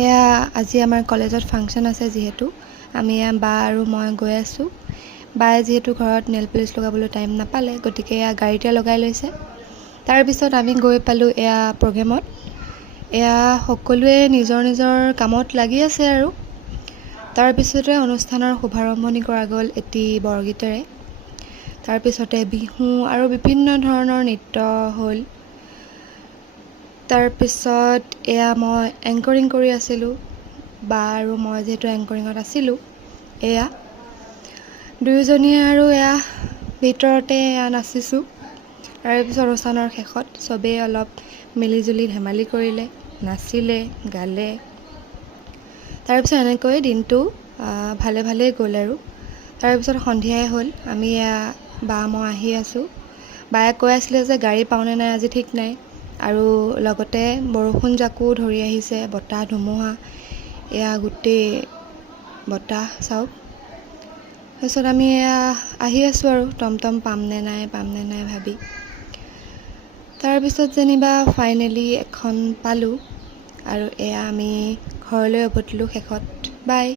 এয়া আজি আমাৰ কলেজত ফাংচন আছে যিহেতু আমি বা আৰু মই গৈ আছোঁ। বায়ে যিহেতু ঘৰত নেল পলিচ লগাবলৈ টাইম নাপালে, গতিকে এয়া গাড়ীতে লগাই লৈছে। তাৰপিছত আমি গৈ পালোঁ এয়া প্ৰগ্ৰেমত। এয়া সকলোৱে নিজৰ নিজৰ কামত লাগি আছে আৰু। তাৰপিছতে অনুষ্ঠানৰ শুভাৰম্ভণি কৰা গ'ল এটি বৰগীতেৰে। তাৰপিছতে বিহু আৰু বিভিন্ন ধৰণৰ নৃত্য হ'ল। তাৰপিছত এয়া মই এংকৰিং কৰি আছিলোঁ, বা আৰু মই যিহেতু এংকৰিঙত আছিলোঁ। এয়া দুয়োজনীয়ে আৰু এয়া ভিতৰতে এয়া নাচিছোঁ। তাৰপিছত অনুষ্ঠানৰ শেষত চবেই অলপ মিলিজুলি ধেমালি কৰিলে, নাচিলে, গালে। তাৰপিছত এনেকৈ দিনটো ভালে ভালেই গ'ল আৰু। তাৰপিছত সন্ধিয়াই হ'ল, আমি এয়া বা মই আহি আছোঁ। বায়ে কৈ আছিলে যে গাড়ী পাওঁনে নাই আজি ঠিক নাই, আৰু লগতে বৰষুণ জাকো ধৰি আহিছে, বতাহ ধুমুহা, এয়া গোটেই বতাহ চাওক। তাৰপিছত আমি এয়া আহি আছোঁ আৰু টমটম পামনে নাই ভাবি। তাৰপিছত যেনিবা ফাইনেলি এখন পালোঁ, আৰু এয়া আমি ঘৰলৈ উভতিলোঁ শেষত। বাই।